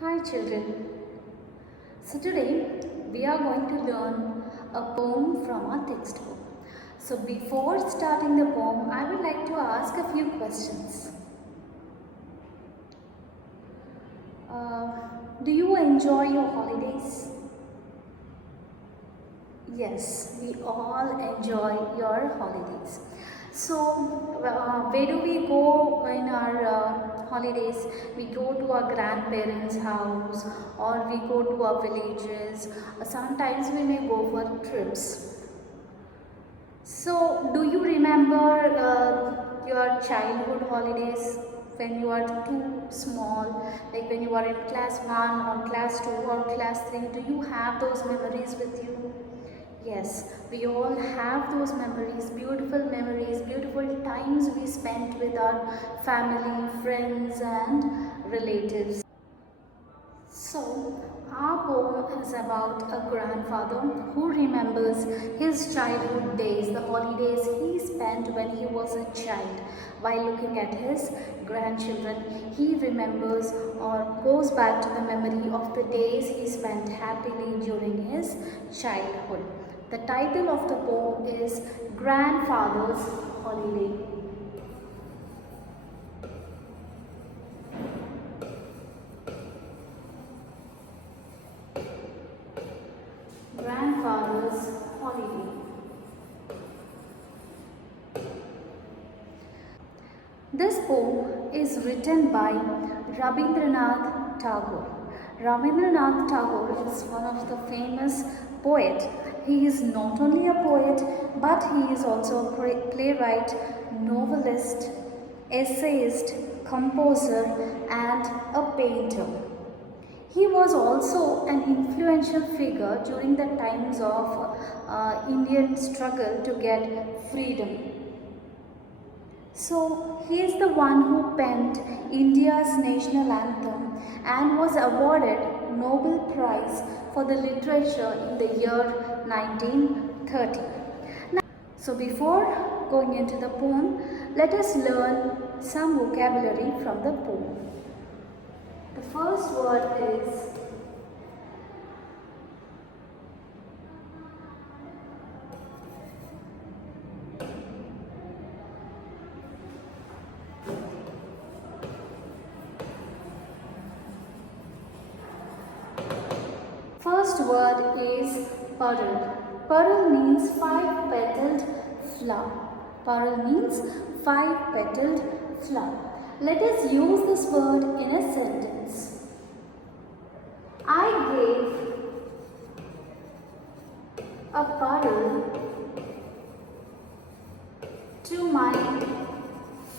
Hi children. So today we are going to learn a poem from our textbook. So before starting the poem, I would like to ask a few questions. Uh, do you enjoy your holidays? Yes, we all enjoy your holidays. So, where do we go in our holidays? We go to our grandparents' house or we go to our villages. Sometimes we may go for trips. So, do you remember your childhood holidays when you are too small, like when you are in class 1 or class 2 or class 3? Do you have those memories with you? Yes, we all have those memories, beautiful times we spent with our family, friends and relatives. So, our poem is about a grandfather who remembers his childhood days, the holidays he spent when he was a child. While looking at his grandchildren, he remembers or goes back to the memory of the days he spent happily during his childhood. The title of the poem is Grandfather's Holiday. Grandfather's Holiday. This poem is written by Rabindranath Tagore. Rabindranath Tagore is one of the famous poets. He is not only a poet, but he is also a playwright, novelist, essayist, composer, and a painter. He was also an influential figure during the times of Indian struggle to get freedom. So, he is the one who penned India's national anthem and was awarded Nobel Prize for the literature in the year 1930. So, before going into the poem, let us learn some vocabulary from the poem. The first word is pearl. Pearl means five-petaled flower. Pearl means five-petaled flower. Let us use this word in a sentence. I gave a pearl to my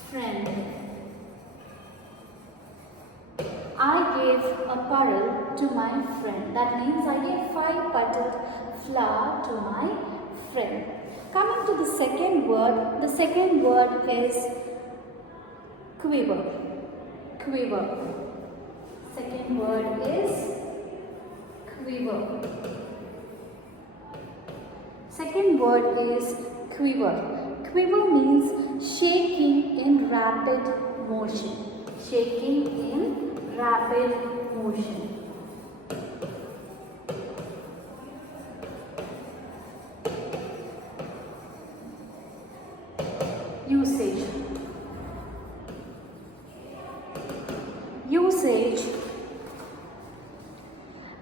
friend. I gave a pearl to my friend. That means I gave five-petaled flower to my friend. Coming to the second word is quiver. Quiver. Second word is quiver. Second word is quiver. Quiver means shaking in rapid motion. Shaking in rapid motion. Usage. Usage.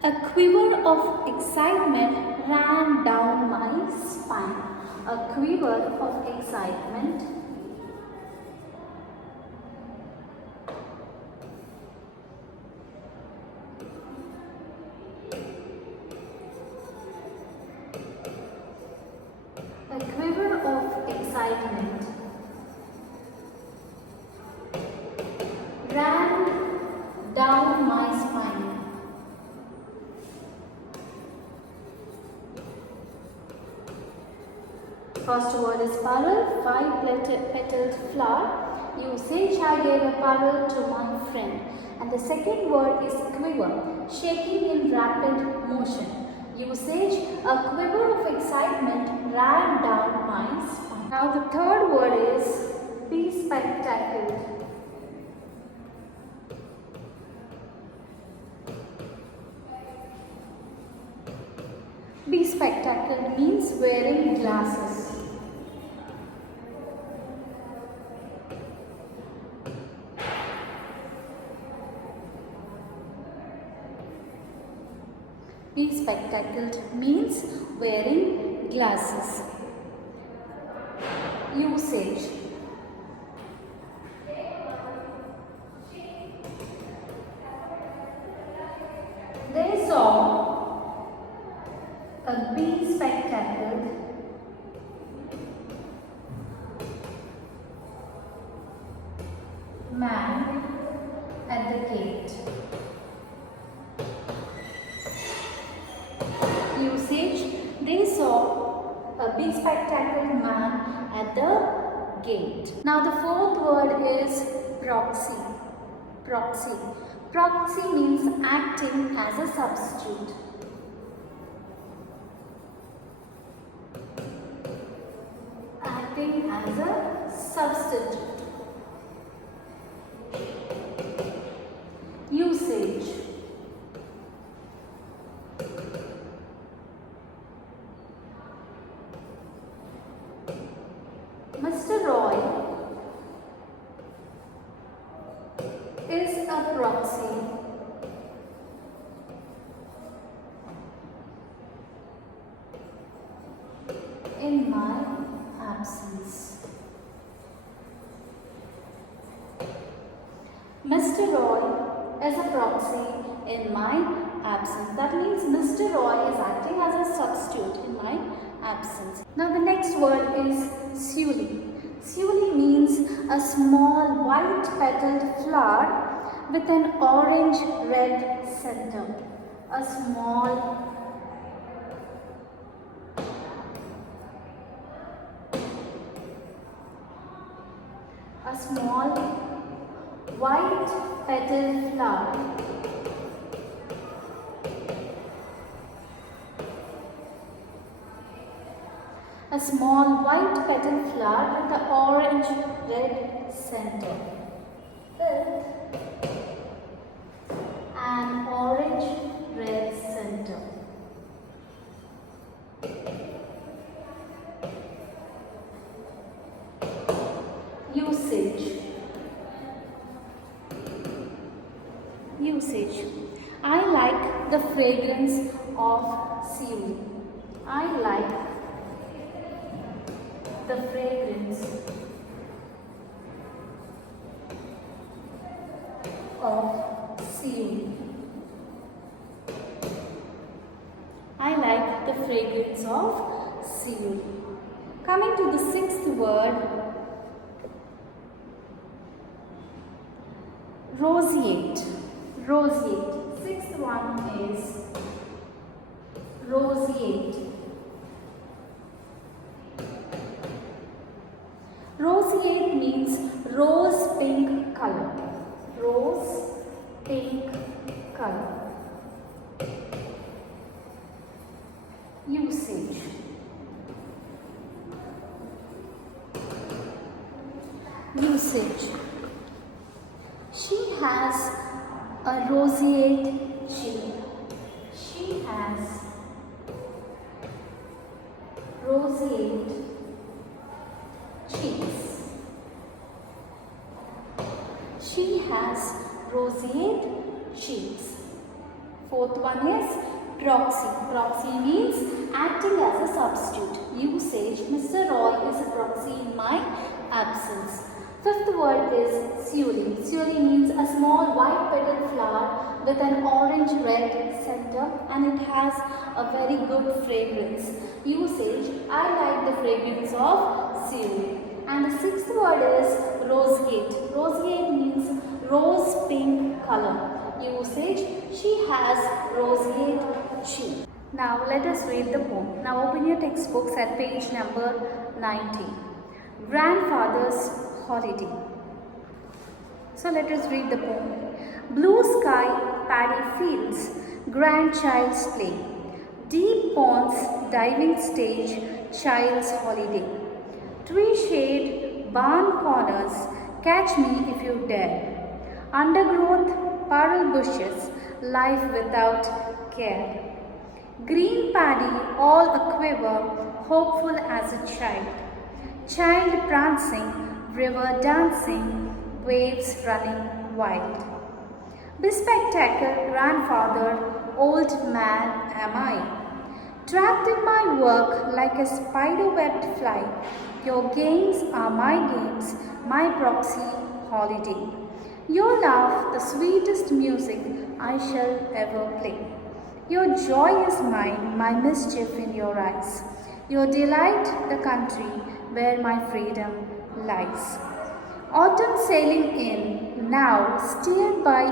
A quiver of excitement ran down my spine. A quiver of excitement ran down my spine. First word is pearl, five-petaled flower. Usage, I gave a pearl to my friend. And the second word is quiver, shaking in rapid motion. Usage, a quiver of excitement ran down my spine. Now the third word is be spectacled. Be spectacled means wearing glasses. Be spectacled means wearing glasses. Usage. They saw a bespectacled man at the gate. Usage. They saw a bespectacled man at the gate. Now the fourth word is proxy. Proxy. Proxy means acting as a substitute. Acting as a substitute. Usage. Mr. Roy is a proxy. In my absence. Mr. Roy is a proxy in my absence. That means Mr. Roy is acting as a substitute in my absence. Now the next word is Suli. Suli means a small white petaled flower with an orange-red center. A small white petaled flower. A small white petal flower with the orange-red center. With an orange-red center. Usage. Usage. I like the fragrance of seaweed. I like the fragrance of seaweed. I like the fragrance of seaweed. Coming to the sixth word, roseate. Roseate. Sixth one is roseate. Roseate means rose pink color. Rose pink color. Usage. Usage. She has a roseate cheek. She has roseate cheeks. She has roseate cheeks. Fourth one is proxy. Proxy means acting as a substitute. Usage. Mr. Roy is a proxy in my absence. Fifth word is Suli. Suli means a small white petal flower with an orange-red center, and it has a very good fragrance. Usage. I like the fragrance of Suli. And the sixth word is roseate. Roseate means rose pink color. Usage. She has roseate cheek. Now let us read the poem. Now open your textbooks at page number 90. Grandfather's Holiday. So let us read the poem. Blue sky, paddy fields, grandchild's play. Deep ponds, diving stage, child's holiday. Tree shade, barn corners, catch me if you dare. Undergrowth, puddle bushes, life without care. Green paddy, all a-quiver, hopeful as a child. Child prancing, river dancing, waves running wild. Bespectacled grandfather, old man am I. Trapped in my work like a spider-webbed fly. Your games are my games, my proxy holiday. Your laugh, the sweetest music I shall ever play. Your joy is mine, my mischief in your eyes. Your delight, the country where my freedom lies. Autumn sailing in, now steered by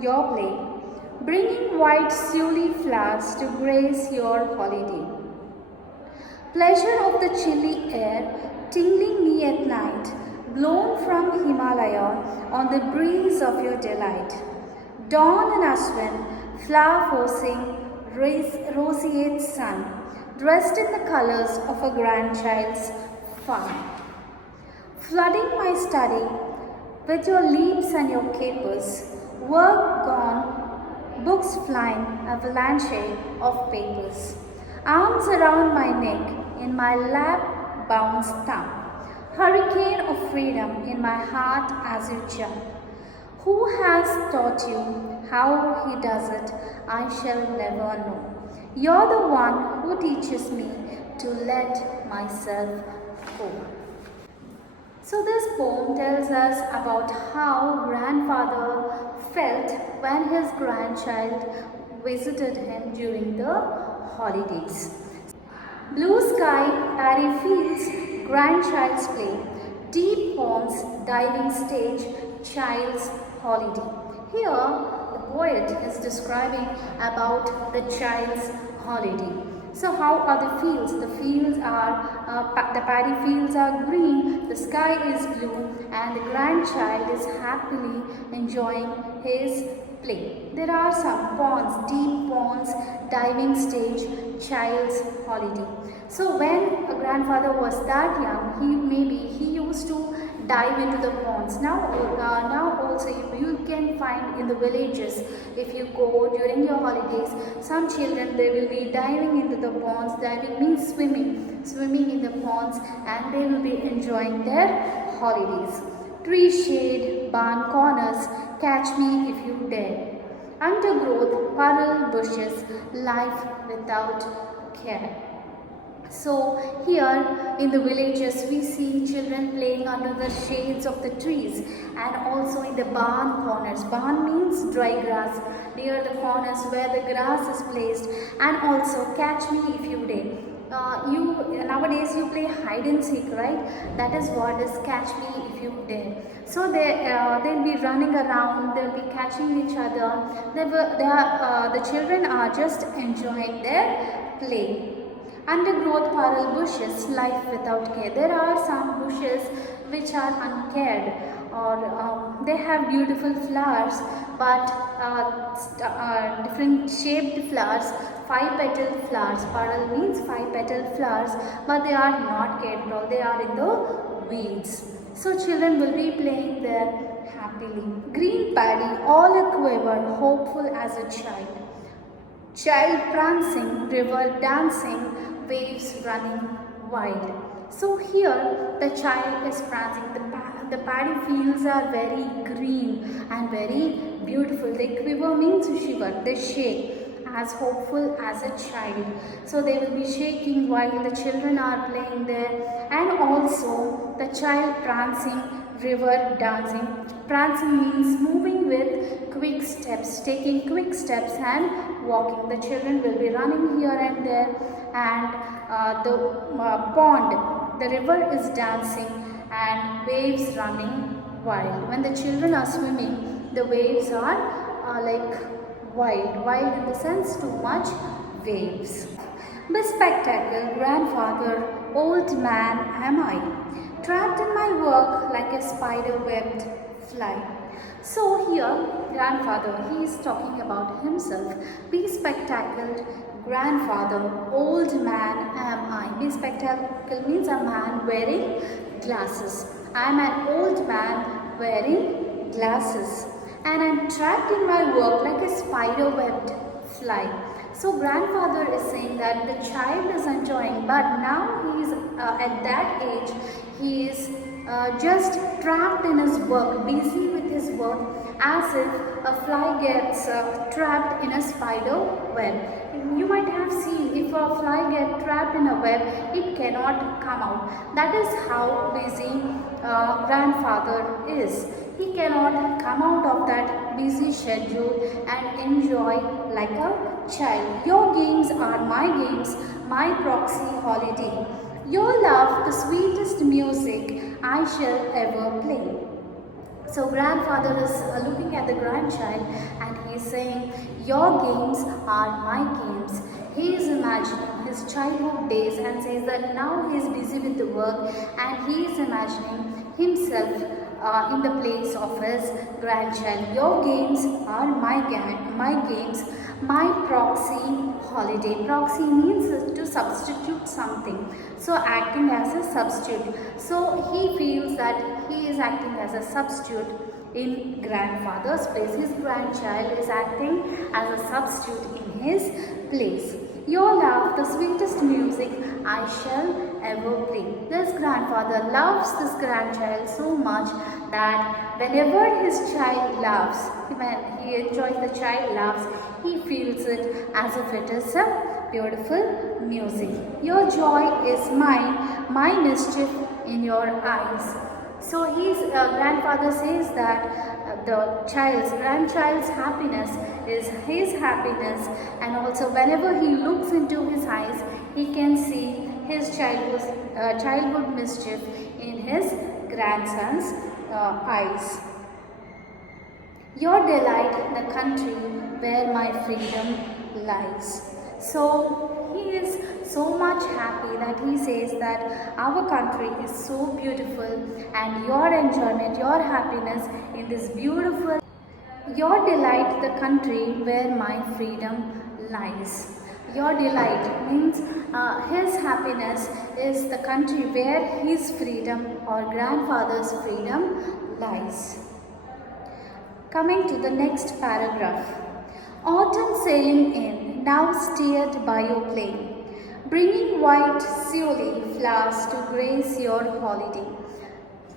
your play, bringing white Suli flowers to grace your holiday. Pleasure of the chilly air, tingling me at night, blown from Himalaya on the breeze of your delight. Dawn and Ashwin, flower forcing, roseate sun, dressed in the colors of a grandchild's fun. Flooding my study with your leaps and your capers, work gone, books flying, avalanche of papers. Arms around my neck, in my lap bounce thumb. Hurricane of freedom in my heart as you jump. Who has taught you how he does it? I shall never know. You're the one who teaches me to let myself go. So this poem tells us about how grandfather felt when his grandchild visited him during the holidays. Blue sky, paddy fields, grandchild's play, deep ponds, diving stage, child's holiday. Here, the poet is describing about the child's holiday. So how are the fields? The fields are, the paddy fields are green, the sky is blue, and the grandchild is happily enjoying his play. There are some ponds, deep ponds, diving stage, child's holiday. So when a grandfather was that young, he used to dive into the ponds. Now also you can find in the villages, if you go during your holidays, some children, they will be diving into the ponds. Diving means swimming in the ponds, and they will be enjoying their holidays. Tree shade, barn corners, catch me if you dare. Undergrowth, puddle bushes, life without care. So here in the villages we see children playing under the shades of the trees, and also in the barn corners. Barn means dry grass, near the corners where the grass is placed, and also catch me if you dare. Nowadays you play hide and seek, right? That is what is catch me if you dare. So they'll be running around, they'll be catching each other. The children are just enjoying their play. Undergrowth, puddle bushes, life without care. There are some bushes which are uncared, or they have beautiful flowers, but different shaped flowers, 5-petaled flowers. Puddle means 5-petaled flowers, but they are not cared at all. They are in the weeds. So children will be playing there happily. Green paddy, all a-quiver, hopeful as a child. Child prancing, river dancing, waves running wild. So here the child is prancing. The paddy fields are very green and very beautiful. They quiver means shiver. They shake, as hopeful as a child. So they will be shaking while the children are playing there. And also the child prancing, river dancing. Prancing means moving with quick steps, taking quick steps and walking. The children will be running here and there, and the pond, the river is dancing and waves running wild. When the children are swimming, the waves are like wild in the sense too much waves. Bespectacled grandfather, old man am I, trapped in my work like a spider-webbed fly. So here, grandfather, he is talking about himself. Bespectacled grandfather, old man am I. Bespectacled means a man wearing glasses. I am an old man wearing glasses, and I am trapped in my work like a spider-webbed fly. So grandfather is saying that the child is enjoying, but now he is at that age, he is just trapped in his work, busy with his work, as if a fly gets trapped in a spider web. You might have seen, if a fly gets trapped in a web, it cannot come out. That is how busy grandfather is. He cannot come out of that busy schedule and enjoy like a child. Your games are my games, my proxy holiday. Your love, the sweetest music I shall ever play. So grandfather is looking at the grandchild and he is saying, your games are my games. He is imagining his childhood days and says that now he is busy with the work and he is imagining himself in the place of his grandchild. Your games are my games, my proxy holiday. Proxy means to substitute something. So acting as a substitute. So he feels that he is acting as a substitute in grandfather's place. His grandchild is acting as a substitute in his place. Your love, the sweetest music I shall ever play. This grandfather loves this grandchild so much that whenever his child laughs, when he enjoys the child laughs, he feels it as if it is a beautiful music. Your joy is mine, my mischief in your eyes. So his grandfather says that the grandchild's happiness is his happiness, and also whenever he looks into his eyes, he can see his childhood mischief in his grandson's eyes. Your delight, the country where my freedom lies. So he is so much happy that he says that our country is so beautiful and your enjoyment, your happiness in this beautiful, your delight, the country where my freedom lies. Your delight means his happiness is the country where his freedom or grandfather's freedom lies. Coming to the next paragraph. Autumn sailing in, now steered by your plane, bringing white sealy flowers to grace your holiday.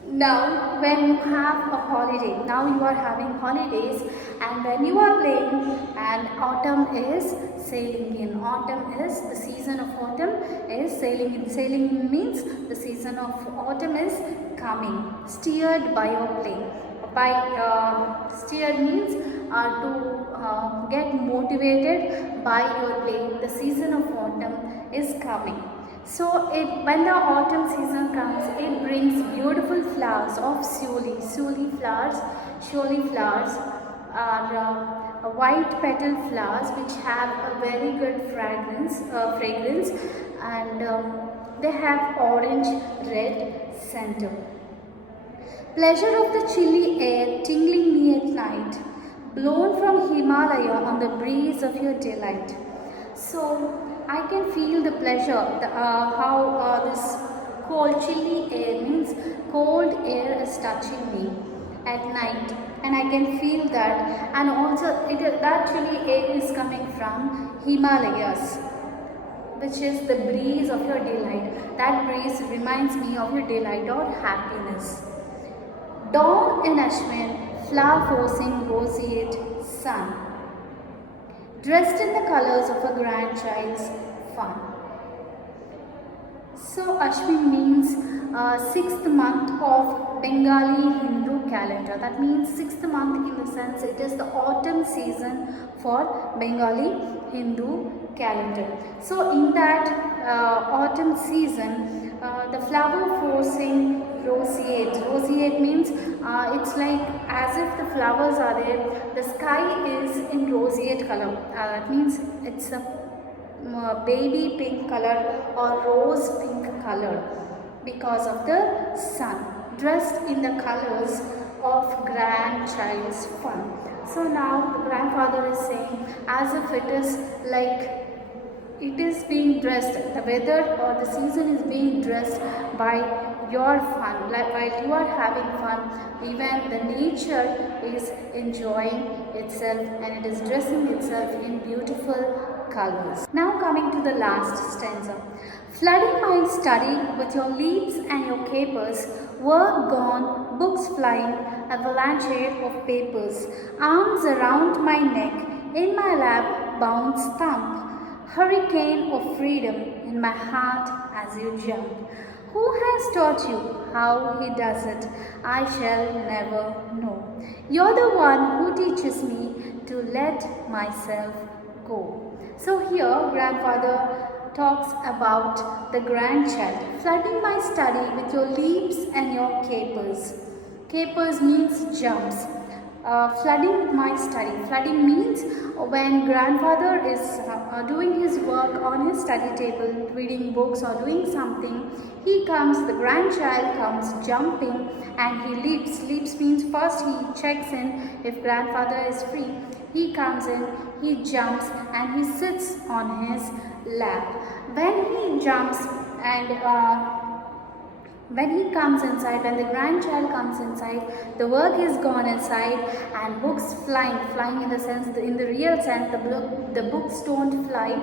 Now when you have a holiday, now you are having holidays, and when you are playing and autumn is sailing in. Autumn is the season of autumn is sailing in. Sailing in means the season of autumn is coming, steered by your plane. Steered means to get motivated by your plane. The season of autumn is coming. So when the autumn season comes, it brings beautiful flowers of Suli. Suli flowers are white petal flowers which have a very good fragrance, and they have orange red center. Pleasure of the chilly air tingling me at night, blown from Himalaya on the breeze of your delight. So I can feel the pleasure, how this cold chilly air means cold air is touching me at night, and I can feel that, and also that chilly air is coming from Himalayas, which is the breeze of your delight. That breeze reminds me of your delight or happiness. Dawn in Ashwin, flower forcing roseate sun, dressed in the colors of a grandchild's fun. So Ashwin means 6th month of Bengali Hindu calendar. That means 6th month in the sense it is the autumn season for Bengali Hindu calendar. So in that autumn season, the flower forcing roseate. Roseate means it's like as if the flowers are there. The sky is in roseate color. That means it's a baby pink color or rose pink color because of the sun. Dressed in the colors of grandchild's fun. So now the grandfather is saying as if it is like it is being dressed, the weather or the season is being dressed by your fun, like while you are having fun, even the nature is enjoying itself and it is dressing itself in beautiful colors. Now coming to the last stanza. Flooding my study with your leaves and your capers, work gone, books flying, avalanche of papers, arms around my neck, in my lap bounce thump, hurricane of freedom in my heart as you jump. Who has taught you how he does it? I shall never know. You're the one who teaches me to let myself go. So here grandfather talks about the grandchild. Flooding my study with your leaps and your capers. Capers means jumps. Flooding my study. Flooding means when grandfather is doing his work on his study table, reading books or doing something, the grandchild comes jumping and he leaps. Leaps means first he checks in if grandfather is free. He comes in, he jumps and he sits on his lap. When he jumps and when he comes inside, when the grandchild comes inside, the work is gone inside and books flying in the sense, in the real sense, the books don't fly,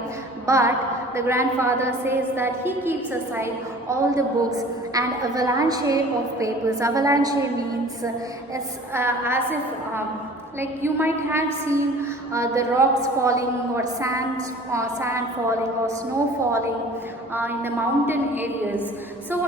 but the grandfather says that he keeps aside all the books and avalanche of papers. Avalanche means as if like you might have seen the rocks falling or sand falling or snow falling in the mountain areas. So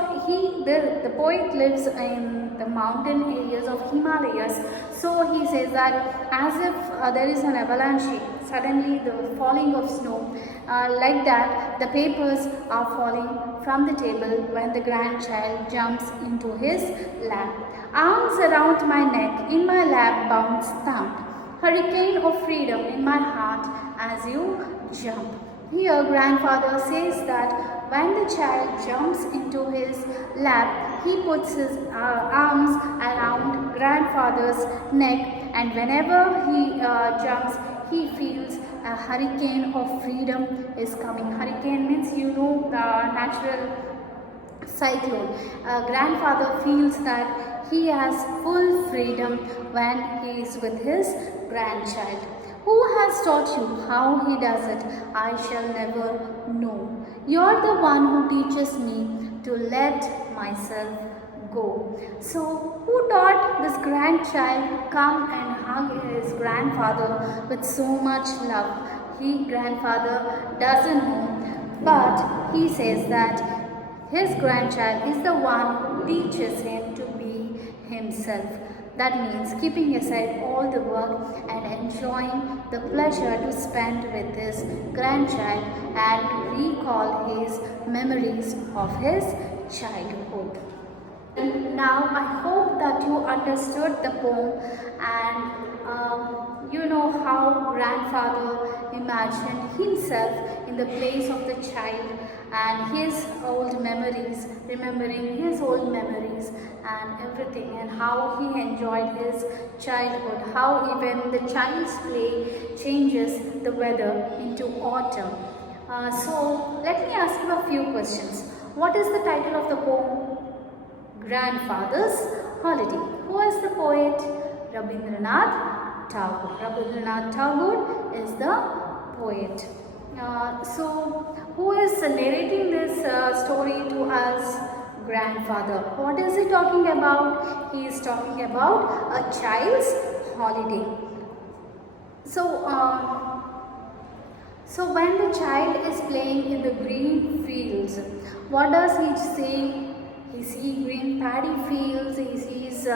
the poet lives in the mountain areas of Himalayas. So he says that as if there is an avalanche, suddenly the falling of snow, like that the papers are falling from the table when the grandchild jumps into his lap. Arms around my neck, in my lap bounce thump, hurricane of freedom in my heart as you jump. Here grandfather says that when the child jumps into his lap, he puts his arms around grandfather's neck, and whenever he jumps, he feels a hurricane of freedom is coming. Hurricane means natural cyclone. Grandfather feels that he has full freedom when he is with his grandchild. Who has taught you how he does it? I shall never know. You're the one who teaches me to let myself go. So, who taught this grandchild come and hug his grandfather with so much love? Grandfather doesn't know, but he says that his grandchild is the one who teaches him to be himself. That means keeping aside all the work and enjoying the pleasure to spend with his grandchild and recall his memories of his childhood. Now I hope that you understood the poem and you know how grandfather imagined himself in the place of the child and his old memories, remembering his old memories and everything, and how he enjoyed his childhood, how even the child's play changes the weather into autumn. So let me ask you a few questions. What is the title of the poem? Grandfather's Holiday. Who is the poet? Rabindranath Tagore. Rabindranath Tagore is the poet. So who is narrating this story to us? Grandfather. What is he talking about? He is talking about a child's holiday. So when the child is playing in the green fields, what does he see? He sees green paddy fields, he sees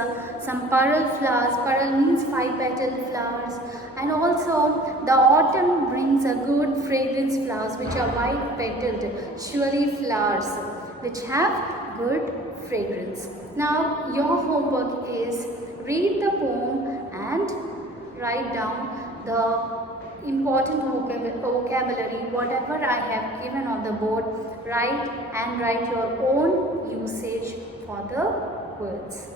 some pearl flowers. Pearl means 5-petaled flowers. And also the autumn brings a good fragrance flowers which are white-petaled, surely flowers which have good fragrance. Now your homework is read the poem and write down the important vocabulary, whatever I have given on the board. Write your own usage for the words.